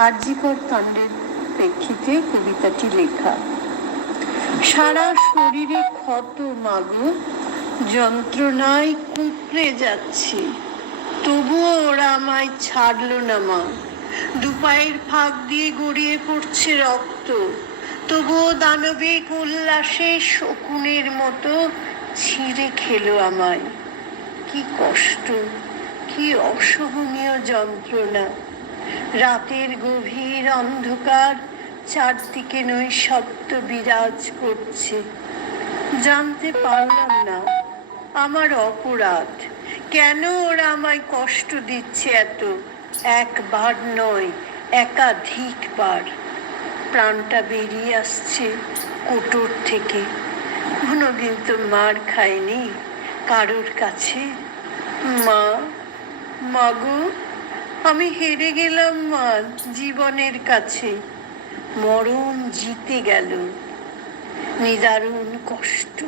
আরজিকর কাণ্ডের প্রেক্ষিতে কবিতাটি লেখা। সারা শরীরে ক্ষত মাগো, যন্ত্রণায় কুঁকড়ে যাচ্ছি, তবুও ওরা আমায় ছাড়লো না মা। দুপায়ের ফাঁক দিয়ে গড়িয়ে পড়ছে রক্ত, তবুও দানবিক উল্লাসে শকুনের মতো ছিঁড়ে খেলো আমায়। কি কষ্ট, কি অসহনীয় যন্ত্রণা! রাতের গভীর অন্ধকার, চারদিকে নৈশব্দ বিরাজ করছে। জানতে পারলাম না আমার অপরাধ, কেন ওরা আমায় কষ্ট দিচ্ছে এত। একবার নয়, একাধিকবার। প্রাণটা বেরিয়ে আসছে কোটর থেকে। কোনোদিন তো মার খায়নি কারোর কাছে। মা, মাগো, আমি হেরে গেলাম মা জীবনের কাছে। মরণ জিতে গেল। নিদারুণ কষ্ট।